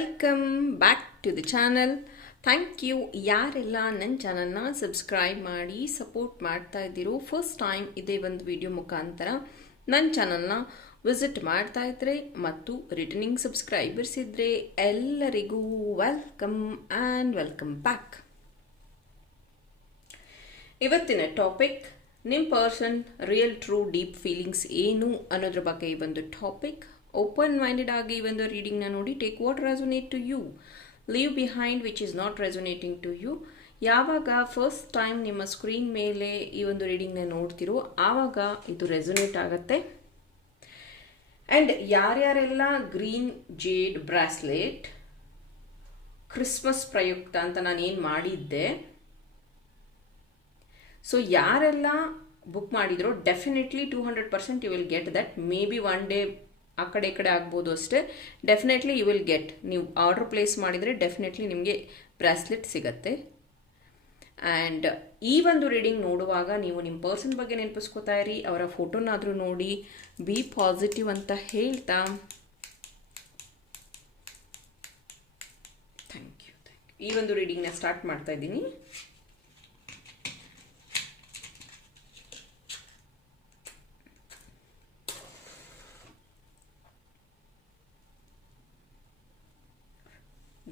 Welcome back to the channel. Thank you ಯಾರೆಲ್ಲ ನನ್ನ ಚಾನಲ್ನ ಸಬ್ಸ್ಕ್ರೈಬ್ ಮಾಡಿ ಸಪೋರ್ಟ್ ಮಾಡ್ತಾ ಇದ್ದೀರೋ. ಫಸ್ಟ್ ಟೈಮ್ ಇದೇ ಒಂದು ವಿಡಿಯೋ ಮುಖಾಂತರ ನನ್ನ ಚಾನಲ್ನ ವಿಸಿಟ್ ಮಾಡ್ತಾ ಇದ್ರೆ ಮತ್ತು ರಿಟರ್ನಿಂಗ್ ಸಬ್ಸ್ಕ್ರೈಬರ್ಸ್ ಇದ್ದರೆ ಎಲ್ಲರಿಗೂ ವೆಲ್ಕಮ್ ಆ್ಯಂಡ್ ವೆಲ್ಕಮ್ ಬ್ಯಾಕ್. ಇವತ್ತಿನ ಟಾಪಿಕ್ ನಿಮ್ಮ person real true deep feelings ಏನು ಅನ್ನೋದ್ರ ಬಗ್ಗೆ ಈ ಒಂದು ಟಾಪಿಕ್. ಓಪನ್ ಮೈಂಡೆಡ್ ಆಗಿ ಈ ಒಂದು ರೀಡಿಂಗ್ನ ನೋಡಿ, take what resonate to you, leave behind which is not resonating to you. ಯಾವಾಗ ಫಸ್ಟ್ ಟೈಮ್ ನಿಮ್ಮ ಸ್ಕ್ರೀನ್ ಮೇಲೆ ಈ ಒಂದು ರೀಡಿಂಗ್ನ ನೋಡ್ತಿರೋ ಆವಾಗ ಇದು ರೆಸೊನೇಟ್ ಆಗುತ್ತೆ. ಆ್ಯಂಡ್ ಯಾರ್ಯಾರೆಲ್ಲ ಗ್ರೀನ್ ಜೇಡ್ ಬ್ರಾಸ್ಲೆಟ್ ಕ್ರಿಸ್ಮಸ್ ಪ್ರಯುಕ್ತ ಅಂತ ನಾನು ಏನು ಮಾಡಿದ್ದೆ, ಸೊ ಯಾರೆಲ್ಲ ಬುಕ್ ಮಾಡಿದ್ರು definitely 200% you will get that. Maybe one day ಆ ಕಡೆ ಈ ಕಡೆ ಆಗ್ಬೋದು ಅಷ್ಟೇ. Definitely you will get. ನೀವು ಆರ್ಡರ್ ಪ್ಲೇಸ್ ಮಾಡಿದರೆ ಡೆಫಿನೆಟ್ಲಿ ನಿಮಗೆ ಬ್ರಾಸ್ಲೆಟ್ ಸಿಗತ್ತೆ. ಆ್ಯಂಡ್ ಈ ಒಂದು ರೀಡಿಂಗ್ ನೋಡುವಾಗ ನೀವು ನಿಮ್ಮ ಪರ್ಸನ್ ಬಗ್ಗೆ ನೆನಪಿಸ್ಕೋತಾ ಇರಿ, ಅವರ ಫೋಟೋನಾದರೂ ನೋಡಿ, ಬಿ ಪಾಸಿಟಿವ್ ಅಂತ ಹೇಳ್ತಾ ಥ್ಯಾಂಕ್ ಯು. ಈ ಒಂದು ರೀಡಿಂಗ್ನ ಸ್ಟಾರ್ಟ್ ಮಾಡ್ತಾ ಇದ್ದೀನಿ.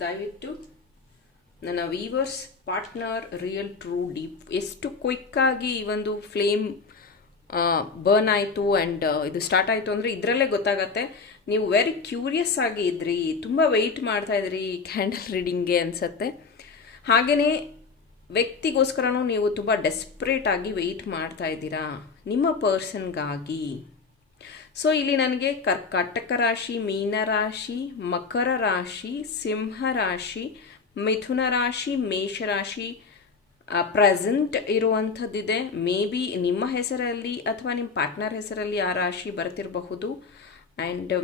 ದಯವಿಟ್ಟು ನನ್ನ viewers, partner real true deep ಎಷ್ಟು ಕ್ವಿಕ್ಕಾಗಿ ಈ ಒಂದು ಫ್ಲೇಮ್ ಬರ್ನ್ ಆಯಿತು ಆ್ಯಂಡ್ ಇದು ಸ್ಟಾರ್ಟ್ ಆಯಿತು ಅಂದರೆ ಇದರಲ್ಲೇ ಗೊತ್ತಾಗತ್ತೆ ನೀವು ವೆರಿ ಕ್ಯೂರಿಯಸ್ ಆಗಿ ಇದ್ರಿ, ತುಂಬ ವೆಯ್ಟ್ ಮಾಡ್ತಾ ಇದ್ರಿ ಕ್ಯಾಂಡಲ್ ರೀಡಿಂಗ್ಗೆ ಅನಿಸತ್ತೆ. ಹಾಗೆಯೇ ವ್ಯಕ್ತಿಗೋಸ್ಕರನೂ ನೀವು ತುಂಬ ಡೆಸ್ಪ್ರೇಟ್ ಆಗಿ ವೆಯ್ಟ್ ಮಾಡ್ತಾ ಇದ್ದೀರಾ ನಿಮ್ಮ ಪರ್ಸನ್ಗಾಗಿ. ಸೊ ಇಲ್ಲಿ ನನಗೆ ಕರ್ಕಾಟಕ ರಾಶಿ, ಮೀನರಾಶಿ, ಮಕರ ರಾಶಿ, ಸಿಂಹ ರಾಶಿ, ಮಿಥುನ ರಾಶಿ, ಮೇಷರಾಶಿ ಪ್ರೆಸೆಂಟ್ ಇರುವಂಥದ್ದಿದೆ. ಮೇ ಬಿ ನಿಮ್ಮ ಹೆಸರಲ್ಲಿ ಅಥವಾ ನಿಮ್ಮ ಪಾರ್ಟ್ನರ್ ಹೆಸರಲ್ಲಿ ಆ ರಾಶಿ ಬರ್ತಿರಬಹುದು. And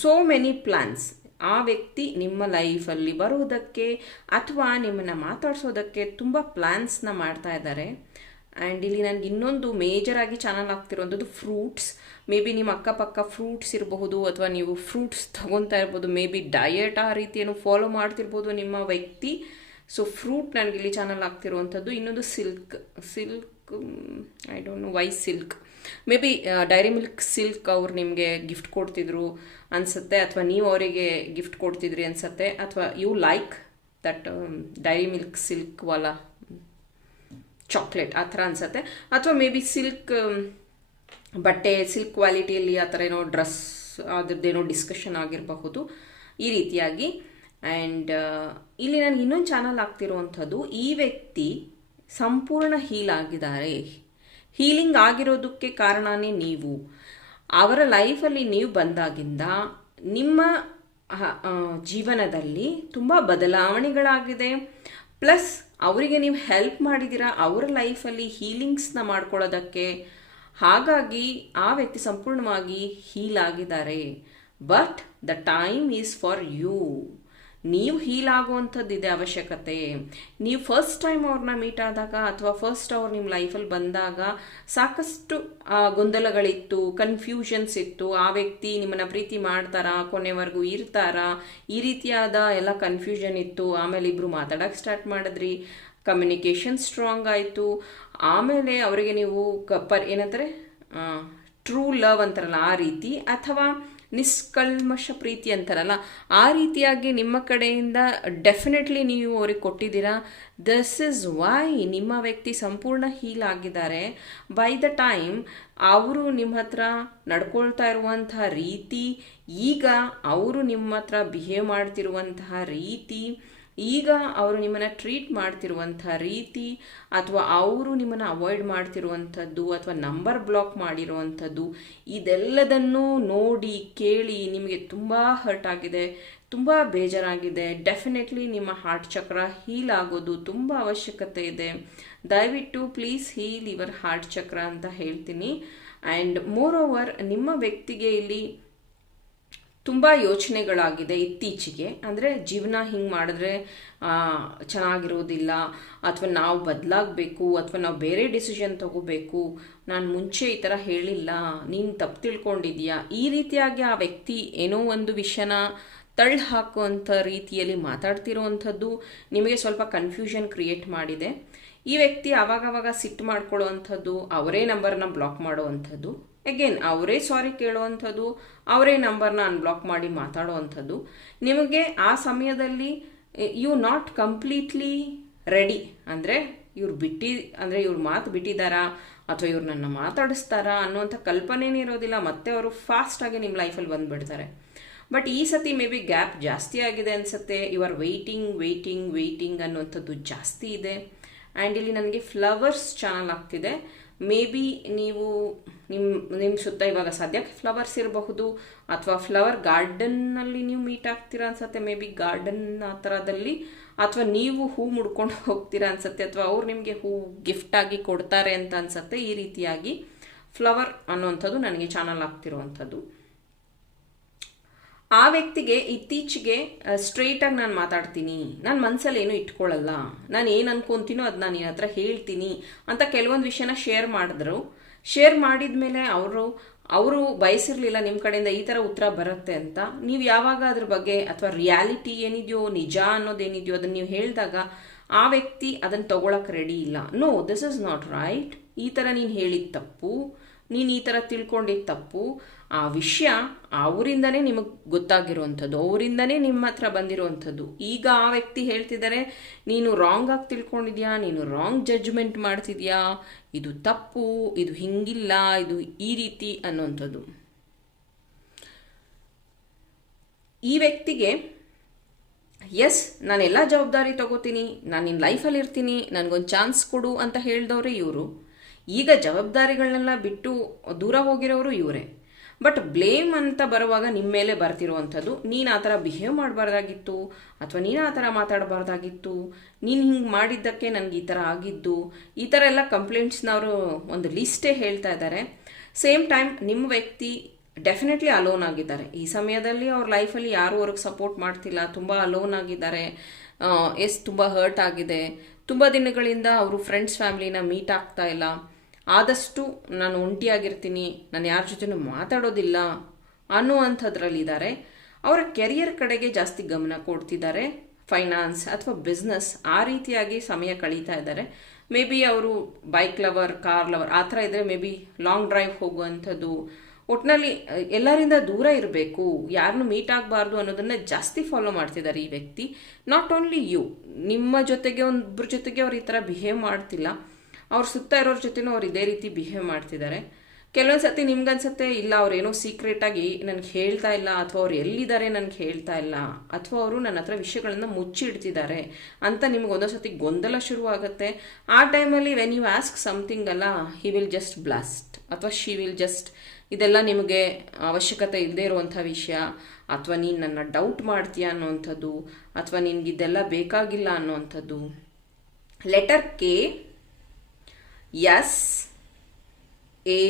so many plans. ಆ ವ್ಯಕ್ತಿ ನಿಮ್ಮ ಲೈಫಲ್ಲಿ ಬರುವುದಕ್ಕೆ ಅಥವಾ ನಿಮ್ಮನ್ನು ಮಾತಾಡ್ಸೋದಕ್ಕೆ ತುಂಬ ಪ್ಲ್ಯಾನ್ಸ್ನ ಮಾಡ್ತಾ ಇದ್ದಾರೆ. ಆ್ಯಂಡ್ ಇಲ್ಲಿ ನನಗೆ ಇನ್ನೊಂದು ಮೇಜರಾಗಿ ಚಾನಲ್ ಆಗ್ತಿರೋಂಥದ್ದು ಫ್ರೂಟ್ಸ್. ಮೇ ಬಿ ನಿಮ್ಮ ಅಕ್ಕಪಕ್ಕ ಫ್ರೂಟ್ಸ್ ಇರಬಹುದು ಅಥವಾ ನೀವು ಫ್ರೂಟ್ಸ್ ತಗೊತಾ ಇರ್ಬೋದು. ಮೇ ಬಿ ಡಯಟ್ ಆ ರೀತಿಯನ್ನು ಫಾಲೋ ಮಾಡ್ತಿರ್ಬೋದು ನಿಮ್ಮ ವ್ಯಕ್ತಿ. ಸೊ ಫ್ರೂಟ್ ನನಗೆ ಇಲ್ಲಿ ಚಾನಲ್ ಆಗ್ತಿರುವಂಥದ್ದು. ಇನ್ನೊಂದು silk I don't know why silk. May be dairy Milk silk ಅವ್ರು ನಿಮಗೆ ಗಿಫ್ಟ್ ಕೊಡ್ತಿದ್ರು ಅನಿಸುತ್ತೆ, ಅಥವಾ ನೀವು ಅವರಿಗೆ ಗಿಫ್ಟ್ ಕೊಡ್ತಿದ್ರಿ ಅನಿಸುತ್ತೆ, ಅಥವಾ you like that Dairy Milk Silk ವಾಲಾ ಚಾಕ್ಲೇಟ್ ಆ ಥರ ಅನಿಸುತ್ತೆ. ಅಥವಾ ಮೇ ಬಿ ಸಿಲ್ಕ್ ಬಟ್ಟೆ, ಸಿಲ್ಕ್ ಕ್ವಾಲಿಟಿಯಲ್ಲಿ ಆ ಥರ ಏನೋ ಡ್ರೆಸ್ ಅದ್ರದ್ದೇನೋ ಡಿಸ್ಕಷನ್ ಆಗಿರಬಹುದು ಈ ರೀತಿಯಾಗಿ. ಆ್ಯಂಡ್ ಇಲ್ಲಿ ನನಗೆ ಇನ್ನೊಂದು ಚಾನಲ್ ಆಗ್ತಿರುವಂಥದ್ದು, ಈ ವ್ಯಕ್ತಿ ಸಂಪೂರ್ಣ ಹೀಲ್ ಆಗಿದ್ದಾರೆ. ಹೀಲಿಂಗ್ ಆಗಿರೋದಕ್ಕೆ ಕಾರಣನೇ ನೀವು. ಅವರ ಲೈಫಲ್ಲಿ ನೀವು ಬಂದಾಗಿಂದ ನಿಮ್ಮ ಜೀವನದಲ್ಲಿ ತುಂಬ ಬದಲಾವಣೆಗಳಾಗಿದೆ. ಪ್ಲಸ್ ಅವರಿಗೆ ನೀವು ಹೆಲ್ಪ್ ಮಾಡಿದ್ದೀರಾ ಅವರ ಲೈಫಲ್ಲಿ ಹೀಲಿಂಗ್ಸ್ನ ಮಾಡ್ಕೊಳ್ಳೋದಕ್ಕೆ. ಹಾಗಾಗಿ ಆ ವ್ಯಕ್ತಿ ಸಂಪೂರ್ಣವಾಗಿ ಹೀಲ್ ಆಗಿದ್ದಾರೆ. But the time is for you. ನೀವು ಹೀಲ್ ಆಗುವಂಥದ್ದಿದೆ ಅವಶ್ಯಕತೆ. ನೀವು ಫಸ್ಟ್ ಟೈಮ್ ಅವ್ರನ್ನ ಮೀಟ್ ಆದಾಗ ಅಥವಾ ಫಸ್ಟ್ ಅವ್ರು ನಿಮ್ಮ ಲೈಫಲ್ಲಿ ಬಂದಾಗ ಸಾಕಷ್ಟು ಗೊಂದಲಗಳಿತ್ತು, ಕನ್ಫ್ಯೂಷನ್ಸ್ ಇತ್ತು. ಆ ವ್ಯಕ್ತಿ ನಿಮ್ಮನ್ನು ಪ್ರೀತಿ ಮಾಡ್ತಾರಾ, ಕೊನೆವರೆಗೂ ಇರ್ತಾರಾ, ಈ ರೀತಿಯಾದ ಎಲ್ಲ ಕನ್ಫ್ಯೂಷನ್ ಇತ್ತು. ಆಮೇಲೆ ಇಬ್ಬರು ಮಾತಾಡೋಕ್ಕೆ ಸ್ಟಾರ್ಟ್ ಮಾಡಿದ್ರಿ, ಕಮ್ಯುನಿಕೇಷನ್ ಸ್ಟ್ರಾಂಗ್ ಆಯಿತು. ಆಮೇಲೆ ಅವರಿಗೆ ನೀವು ಏನಂತಾರೆ ಟ್ರೂ ಲವ್ ಅಂತಾರಲ್ಲ ಆ ರೀತಿ, ಅಥವಾ ನಿಷ್ಕಲ್ಮಶ ಪ್ರೀತಿ ಅಂತಾರಲ್ಲ ಆ ರೀತಿಯಾಗಿ ನಿಮ್ಮ ಕಡೆಯಿಂದ ಡೆಫಿನೆಟ್ಲಿ ನೀವು ಅವ್ರಿಗೆ ಕೊಟ್ಟಿದ್ದೀರಾ. ದಿಸ್ ಇಸ್ ವೈ ನಿಮ್ಮ ವ್ಯಕ್ತಿ ಸಂಪೂರ್ಣ ಹೀಲ್ ಆಗಿದ್ದಾರೆ. ಬೈ ದ ಟೈಮ್ ಅವರು ನಿಮ್ಮ ಹತ್ರ ನಡ್ಕೊಳ್ತಾ ಇರುವಂತಹ ರೀತಿ, ಈಗ ಅವರು ನಿಮ್ಮ ಹತ್ರ ಬಿಹೇವ್ ಮಾಡ್ತಿರುವಂತಹ ರೀತಿ, ಈಗ ಅವರು ನಿಮ್ಮನ್ನು ಟ್ರೀಟ್ ಮಾಡ್ತಿರುವಂಥ ರೀತಿ, ಅಥವಾ ಅವರು ನಿಮ್ಮನ್ನು ಅವಾಯ್ಡ್ ಮಾಡ್ತಿರುವಂಥದ್ದು ಅಥವಾ ನಂಬರ್ ಬ್ಲಾಕ್ ಮಾಡಿರುವಂಥದ್ದು, ಇದೆಲ್ಲದನ್ನು ನೋಡಿ ಕೇಳಿ ನಿಮಗೆ ತುಂಬ ಹರ್ಟ್ ಆಗಿದೆ, ತುಂಬ ಬೇಜಾರಾಗಿದೆ. ಡೆಫಿನೆಟ್ಲಿ ನಿಮ್ಮ ಹಾರ್ಟ್ ಚಕ್ರ ಹೀಲ್ ಆಗೋದು ತುಂಬ ಅವಶ್ಯಕತೆ ಇದೆ. ದಯವಿಟ್ಟು ಪ್ಲೀಸ್ ಹೀಲ್ ಯುವರ್ ಹಾರ್ಟ್ ಚಕ್ರ ಅಂತ ಹೇಳ್ತೀನಿ. ಆ್ಯಂಡ್ ಮೋರ್ ಓವರ್ ನಿಮ್ಮ ವ್ಯಕ್ತಿಗೆ ಇಲ್ಲಿ ತುಂಬ ಯೋಚನೆಗಳಾಗಿದೆ ಇತ್ತೀಚೆಗೆ. ಅಂದರೆ ಜೀವನ ಹಿಂಗೆ ಮಾಡಿದ್ರೆ ಚೆನ್ನಾಗಿರೋದಿಲ್ಲ, ಅಥವಾ ನಾವು ಬದಲಾಗಬೇಕು, ಅಥವಾ ನಾವು ಬೇರೆ ಡಿಸಿಷನ್ ತಗೋಬೇಕು, ನಾನು ಮುಂಚೆ ಈ ಥರ ಹೇಳಿಲ್ಲ, ನೀನು ತಪ್ಪು ತಿಳ್ಕೊಂಡಿದ್ಯಾ, ಈ ರೀತಿಯಾಗಿ ಆ ವ್ಯಕ್ತಿ ಏನೋ ಒಂದು ವಿಷಯನ ತಳ್ಳಿ ಹಾಕುವಂಥ ರೀತಿಯಲ್ಲಿ ಮಾತಾಡ್ತಿರೋವಂಥದ್ದು ನಿಮಗೆ ಸ್ವಲ್ಪ ಕನ್ಫ್ಯೂಷನ್ ಕ್ರಿಯೇಟ್ ಮಾಡಿದೆ. ಈ ವ್ಯಕ್ತಿ ಆವಾಗವಾಗ ಸಿಟ್ಟು ಮಾಡ್ಕೊಳ್ಳೋವಂಥದ್ದು, ಅವರೇ ನಂಬರ್ನ ಬ್ಲಾಕ್ ಮಾಡೋವಂಥದ್ದು, ಅಗೇನ್ ಅವರೇ ಸಾರಿ ಕೇಳೋವಂಥದ್ದು, ಅವರೇ ನಂಬರ್ನ ಅನ್ಬ್ಲಾಕ್ ಮಾಡಿ ಮಾತಾಡೋವಂಥದ್ದು. ನಿಮಗೆ ಆ ಸಮಯದಲ್ಲಿ ಯು ನಾಟ್ ಕಂಪ್ಲೀಟ್ಲಿ ರೆಡಿ, ಅಂದರೆ ಇವ್ರ ಮಾತು ಬಿಟ್ಟಿದ್ದಾರಾ ಅಥವಾ ಇವ್ರು ನನ್ನ ಮಾತಾಡಿಸ್ತಾರಾ ಅನ್ನೋಂಥ ಕಲ್ಪನೆನೇ ಇರೋದಿಲ್ಲ. ಮತ್ತೆ ಅವರು ಫಾಸ್ಟಾಗಿ ನಿಮ್ಮ ಲೈಫಲ್ಲಿ ಬಂದುಬಿಡ್ತಾರೆ. ಬಟ್ ಈ ಸತಿ ಮೇ ಬಿ ಗ್ಯಾಪ್ ಜಾಸ್ತಿ ಆಗಿದೆ ಅನಿಸುತ್ತೆ. ಯು ಆರ್ ವೆಯ್ಟಿಂಗ್ ಅನ್ನುವಂಥದ್ದು ಜಾಸ್ತಿ ಇದೆ. ಆ್ಯಂಡ್ ಇಲ್ಲಿ ನನಗೆ ಫ್ಲವರ್ಸ್ ಚಾನಲ್ ಆಗ್ತಿದೆ. ಮೇ ಬಿ ನೀವು ನಿಮ್ಮ ಸುತ್ತ ಇವಾಗ ಸದ್ಯಕ್ಕೆ ಫ್ಲವರ್ಸ್ ಇರಬಹುದು, ಅಥವಾ ಫ್ಲವರ್ ಗಾರ್ಡನ್ನಲ್ಲಿ ನೀವು ಮೀಟ್ ಆಗ್ತೀರಾ ಅನ್ಸುತ್ತೆ. ಮೇ ಬಿ ಗಾರ್ಡನ್ ಆ ಥರದಲ್ಲಿ, ಅಥವಾ ನೀವು ಹೂ ಮುಡ್ಕೊಂಡು ಹೋಗ್ತೀರಾ ಅನ್ಸುತ್ತೆ, ಅಥವಾ ಅವ್ರು ನಿಮಗೆ ಹೂ ಗಿಫ್ಟ್ ಆಗಿ ಕೊಡ್ತಾರೆ ಅಂತ ಅನ್ಸುತ್ತೆ. ಈ ರೀತಿಯಾಗಿ ಫ್ಲವರ್ ಅನ್ನುವಂಥದ್ದು ನನಗೆ ಚಾನಲ್ ಆಗ್ತಿರುವಂಥದ್ದು. ಆ ವ್ಯಕ್ತಿಗೆ ಇತ್ತೀಚೆಗೆ ಸ್ಟ್ರೈಟಾಗಿ ನಾನು ಮಾತಾಡ್ತೀನಿ, ನಾನು ಮನಸ್ಸಲ್ಲಿ ಏನೂ ಇಟ್ಕೊಳ್ಳಲ್ಲ, ನಾನು ಏನು ಅನ್ಕೊತೀನೋ ಅದು ನಾನು ನಿನ್ನ ಹತ್ರ ಹೇಳ್ತೀನಿ ಅಂತ ಕೆಲವೊಂದು ವಿಷಯನ ಶೇರ್ ಮಾಡಿದ್ರು. ಶೇರ್ ಮಾಡಿದ ಮೇಲೆ ಅವರು ಬಯಸಿರಲಿಲ್ಲ ನಿಮ್ಮ ಕಡೆಯಿಂದ ಈ ಥರ ಉತ್ತರ ಬರುತ್ತೆ ಅಂತ. ನೀವು ಯಾವಾಗ ಅದ್ರ ಬಗ್ಗೆ ಅಥವಾ ರಿಯಾಲಿಟಿ ಏನಿದೆಯೋ, ನಿಜ ಅನ್ನೋದೇನಿದೆಯೋ ಅದನ್ನು ನೀವು ಹೇಳಿದಾಗ ಆ ವ್ಯಕ್ತಿ ಅದನ್ನು ತಗೊಳಕ್ಕೆ ರೆಡಿ ಇಲ್ಲ. No, this is not right, ಈ ಥರ ನೀನು ಹೇಳಿದ ತಪ್ಪು, ನೀನು ಈ ಥರ ತಿಳ್ಕೊಂಡಿದ್ದ ತಪ್ಪು. ಆ ವಿಷಯ ಅವರಿಂದನೇ ನಿಮಗೆ ಗೊತ್ತಾಗಿರುವಂಥದ್ದು, ಅವರಿಂದನೇ ನಿಮ್ಮ ಹತ್ರ ಬಂದಿರುವಂಥದ್ದು. ಈಗ ಆ ವ್ಯಕ್ತಿ ಹೇಳ್ತಿದ್ದಾರೆ, ನೀನು ರಾಂಗ್ ಆಗಿ ತಿಳ್ಕೊಂಡಿದ್ಯಾ, ನೀನು ರಾಂಗ್ ಜಡ್ಜ್ಮೆಂಟ್ ಮಾಡ್ತಿದ್ಯಾ, ಇದು ತಪ್ಪು, ಇದು ಹಿಂಗಿಲ್ಲ, ಇದು ಈ ರೀತಿ ಅನ್ನುವಂಥದ್ದು. ಈ ವ್ಯಕ್ತಿಗೆ ಎಸ್ ನಾನೆಲ್ಲ ಜವಾಬ್ದಾರಿ ತಗೋತೀನಿ, ನಾನು ನಿನ್ನ ಲೈಫಲ್ಲಿ ಇರ್ತೀನಿ, ನನಗೊಂದು ಚಾನ್ಸ್ ಕೊಡು ಅಂತ ಹೇಳಿದವರೇ ಇವರು. ಈಗ ಜವಾಬ್ದಾರಿಗಳನ್ನೆಲ್ಲ ಬಿಟ್ಟು ದೂರ ಹೋಗಿರೋರು ಇವರೇ. ಬಟ್ ಬ್ಲೇಮ್ ಅಂತ ಬರುವಾಗ ನಿಮ್ಮ ಮೇಲೆ ಬರ್ತಿರುವಂಥದ್ದು, ನೀನು ಆ ಥರ ಬಿಹೇವ್ ಮಾಡಬಾರ್ದಾಗಿತ್ತು, ಅಥವಾ ನೀನು ಆ ಥರ ಮಾತಾಡಬಾರ್ದಾಗಿತ್ತು, ನೀನು ಹಿಂಗೆ ಮಾಡಿದ್ದಕ್ಕೆ ನನಗೆ ಈ ಥರ ಆಗಿದ್ದು, ಈ ಥರ ಎಲ್ಲ ಕಂಪ್ಲೇಂಟ್ಸ್ನವರು ಒಂದು ಲಿಸ್ಟೇ ಹೇಳ್ತಾ ಇದ್ದಾರೆ. ಸೇಮ್ ಟೈಮ್ ನಿಮ್ಮ ವ್ಯಕ್ತಿ ಡೆಫಿನೆಟ್ಲಿ ಅಲೋನ್ ಆಗಿದ್ದಾರೆ. ಈ ಸಮಯದಲ್ಲಿ ಅವ್ರ ಲೈಫಲ್ಲಿ ಯಾರೂ ಅವ್ರಿಗೆ ಸಪೋರ್ಟ್ ಮಾಡ್ತಿಲ್ಲ, ತುಂಬ ಅಲೋನ್ ಆಗಿದ್ದಾರೆ. ತುಂಬ ಹರ್ಟ್ ಆಗಿದೆ. ತುಂಬ ದಿನಗಳಿಂದ ಅವರು ಫ್ರೆಂಡ್ಸ್ ಫ್ಯಾಮಿಲಿನ ಮೀಟ್ ಆಗ್ತಾ ಇಲ್ಲ. ಆದಷ್ಟು ನಾನು ಒಂಟಿಯಾಗಿರ್ತೀನಿ, ನಾನು ಯಾರ ಜೊತೆನೂ ಮಾತಾಡೋದಿಲ್ಲ ಅನ್ನುವಂಥದ್ರಲ್ಲಿದ್ದಾರೆ. ಅವರ ಕೆರಿಯರ್ ಕಡೆಗೆ ಜಾಸ್ತಿ ಗಮನ ಕೊಡ್ತಿದ್ದಾರೆ. ಫೈನಾನ್ಸ್ ಅಥವಾ ಬಿಸ್ನೆಸ್ ಆ ರೀತಿಯಾಗಿ ಸಮಯ ಕಳೀತಾ ಇದ್ದಾರೆ. ಮೇ ಬಿ ಅವರು ಬೈಕ್ ಲವರ್, ಕಾರ್ ಲವರ್ ಆ ಥರ ಇದ್ದರೆ ಮೇ ಬಿ ಲಾಂಗ್ ಡ್ರೈವ್ ಹೋಗುವಂಥದ್ದು, ಒಟ್ಟಿನಲ್ಲಿ ಎಲ್ಲರಿಂದ ದೂರ ಇರಬೇಕು, ಯಾರನ್ನೂ ಮೀಟ್ ಆಗಬಾರ್ದು ಅನ್ನೋದನ್ನು ಜಾಸ್ತಿ ಫಾಲೋ ಮಾಡ್ತಿದ್ದಾರೆ ಈ ವ್ಯಕ್ತಿ. ನಾಟ್ ಓನ್ಲಿ ಯು, ನಿಮ್ಮ ಜೊತೆಗೆ ಒಬ್ಬರ ಜೊತೆಗೆ ಅವ್ರು ಈ ಥರ ಬಿಹೇವ್ ಮಾಡ್ತಿಲ್ಲ, ಅವ್ರ ಸುತ್ತ ಇರೋರ ಜೊತೆನೂ ಅವ್ರು ಇದೇ ರೀತಿ ಬಿಹೇವ್ ಮಾಡ್ತಿದ್ದಾರೆ. ಕೆಲವೊಂದು ಸತಿ ನಿಮ್ಗನ್ಸುತ್ತೆ, ಇಲ್ಲ ಅವ್ರೇನೋ ಸೀಕ್ರೆಟಾಗಿ ನನಗೆ ಹೇಳ್ತಾ ಇಲ್ಲ, ಅಥವಾ ಅವ್ರು ಎಲ್ಲಿದ್ದಾರೆ ನನಗೆ ಹೇಳ್ತಾ ಇಲ್ಲ, ಅಥವಾ ಅವರು ನನ್ನ ಹತ್ರ ವಿಷಯಗಳನ್ನು ಮುಚ್ಚಿಡ್ತಿದ್ದಾರೆ ಅಂತ ನಿಮ್ಗೆ ಒಂದೊಂದು ಸತಿ ಗೊಂದಲ ಶುರುವಾಗುತ್ತೆ. ಆ ಟೈಮಲ್ಲಿ ವೆನ್ ಯು ಆಸ್ಕ್ ಸಮಥಿಂಗ್ ಅಲ್ಲ, ಹಿ ವಿಲ್ ಜಸ್ಟ್ ಬ್ಲಾಸ್ಟ್, ಅಥವಾ ಶಿ ವಿಲ್ ಜಸ್ಟ್ ಇದೆಲ್ಲ ನಿಮಗೆ ಅವಶ್ಯಕತೆ ಇಲ್ಲದೆ ಇರುವಂಥ ವಿಷಯ, ಅಥವಾ ನೀನು ನನ್ನ ಡೌಟ್ ಮಾಡ್ತೀಯ ಅನ್ನೋವಂಥದ್ದು, ಅಥವಾ ನಿನಗಿದೆಲ್ಲ ಬೇಕಾಗಿಲ್ಲ ಅನ್ನೋವಂಥದ್ದು. Letter K, S, A,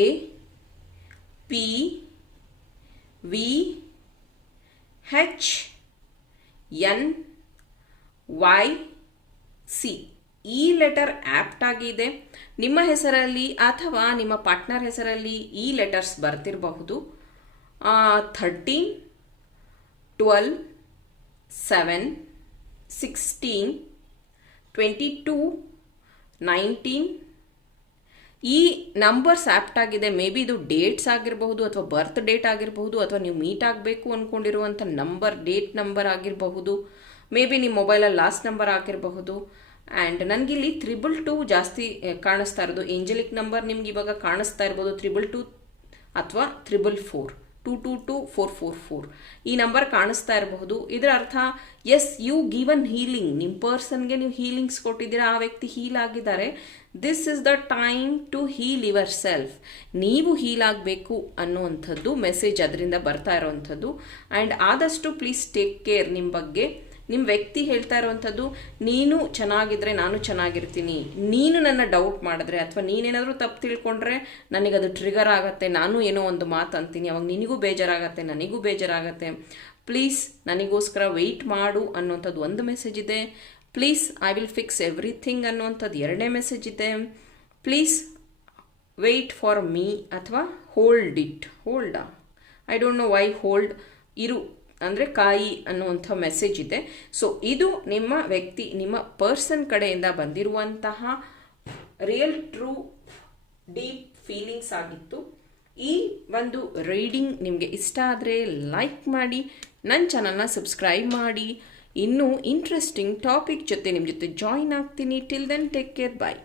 P, V, H, N, Y, C ಈ ಲೆಟರ್ ಆ್ಯಪ್ಟ್ ಆಗಿದೆ. ನಿಮ್ಮ ಹೆಸರಲ್ಲಿ ಅಥವಾ ನಿಮ್ಮ ಪಾರ್ಟ್ನರ್ ಹೆಸರಲ್ಲಿ ಈ ಲೆಟರ್ಸ್ ಬರ್ತಿರಬಹುದು. 13, 12, 7, 16, 22, 19 ಈ ನಂಬರ್ಸ್ ಆ್ಯಪ್ಟ್ ಆಗಿದೆ. ಮೇ ಬಿ ಇದು ಡೇಟ್ಸ್ ಆಗಿರಬಹುದು, ಅಥವಾ ಬರ್ತ್ ಡೇಟ್ ಆಗಿರಬಹುದು, ಅಥವಾ ನೀವು ಮೀಟ್ ಆಗಬೇಕು ಅಂದ್ಕೊಂಡಿರುವಂಥ ಡೇಟ್ ನಂಬರ್ ಆಗಿರಬಹುದು. ಮೇ ಬಿ ನಿಮ್ಮ ಮೊಬೈಲಲ್ಲಿ ಲಾಸ್ಟ್ ನಂಬರ್ ಆಗಿರಬಹುದು. ಆ್ಯಂಡ್ ನನಗಿಲ್ಲಿ 222 ಜಾಸ್ತಿ ಕಾಣಿಸ್ತಾ ಇರೋದು. ಏಂಜಲಿಕ್ ನಂಬರ್ ನಿಮ್ಗೆ ಇವಾಗ ಕಾಣಿಸ್ತಾ ಇರ್ಬೋದು 222 ಅಥವಾ 444, 222444 ಈ ನಂಬರ್ ಕಾಣಿಸ್ತಾ ಇರಬಹುದು. ಇದರ ಅರ್ಥ ಎಸ್ ಯು ಗಿವನ್ ಹೀಲಿಂಗ್, ನಿಮ್ಮ ಪರ್ಸನ್ಗೆ ನೀವು ಹೀಲಿಂಗ್ಸ್ ಕೊಟ್ಟಿದ್ದೀರಾ, ಆ ವ್ಯಕ್ತಿ ಹೀಲ್ ಆಗಿದ್ದಾರೆ. This is the time to heal yourself. ನೀವು ಹೀಲ್ ಆಗಬೇಕು ಅನ್ನುವಂಥದ್ದು ಮೆಸೇಜ್ ಅದರಿಂದ ಬರ್ತಾ ಇರೋವಂಥದ್ದು. ಆ್ಯಂಡ್ ಆದಷ್ಟು ಪ್ಲೀಸ್ ಟೇಕ್ ಕೇರ್ ನಿಮ್ಮ ಬಗ್ಗೆ. ನಿಮ್ಮ ವ್ಯಕ್ತಿ ಹೇಳ್ತಾ ಇರುವಂಥದ್ದು, ನೀನು ಚೆನ್ನಾಗಿದ್ರೆ ನಾನು ಚೆನ್ನಾಗಿರ್ತೀನಿ, ನೀನು ನನ್ನ ಡೌಟ್ ಮಾಡಿದ್ರೆ ಅಥವಾ ನೀನೇನಾದರೂ ತಪ್ಪು ತಿಳ್ಕೊಂಡ್ರೆ ನನಗದು ಟ್ರಿಗರ್ ಆಗುತ್ತೆ, ನಾನು ಏನೋ ಒಂದು ಮಾತು ಅಂತೀನಿ, ಅವಾಗ ನಿನಗೂ ಬೇಜಾರಾಗತ್ತೆ, ನನಗೂ ಬೇಜಾರಾಗತ್ತೆ, ಪ್ಲೀಸ್ ನನಗೋಸ್ಕರ ವೆಯ್ಟ್ ಮಾಡು ಅನ್ನೋಂಥದ್ದು ಒಂದು ಮೆಸೇಜ್ ಇದೆ. Please I will fix everything ಅನ್ನೋಂಥದ್ದು ಎರಡನೇ ಮೆಸೇಜ್ ಇದೆ. ಪ್ಲೀಸ್ ವೆಯ್ಟ್ ಫಾರ್ ಮೀ ಅಥವಾ hold I don't know why hold, ಇರು ಅಂದರೆ ಕಾಯಿ ಅನ್ನುವಂಥ ಮೆಸೇಜ್ ಇದೆ. ಸೊ ಇದು ನಿಮ್ಮ ವ್ಯಕ್ತಿ, ನಿಮ್ಮ ಪರ್ಸನ್ ಕಡೆಯಿಂದ ಬಂದಿರುವಂತಹ ರಿಯಲ್ ಟ್ರೂ ಡೀಪ್ ಫೀಲಿಂಗ್ಸ್ ಆಗಿತ್ತು. ಈ ಒಂದು ರೀಡಿಂಗ್ ನಿಮಗೆ ಇಷ್ಟ ಆದರೆ ಲೈಕ್ ಮಾಡಿ, ನನ್ನ ಚಾನಲ್ನ ಸಬ್ಸ್ಕ್ರೈಬ್ ಮಾಡಿ. ಇನ್ನೂ ಇಂಟ್ರೆಸ್ಟಿಂಗ್ ಟಾಪಿಕ್ ಜೊತೆ ನಿಮ್ಮ ಜೊತೆ ಜಾಯಿನ್ ಆಗ್ತೀನಿ. ಟಿಲ್ ದೆನ್ ಟೇಕ್ ಕೇರ್, ಬಾಯ್.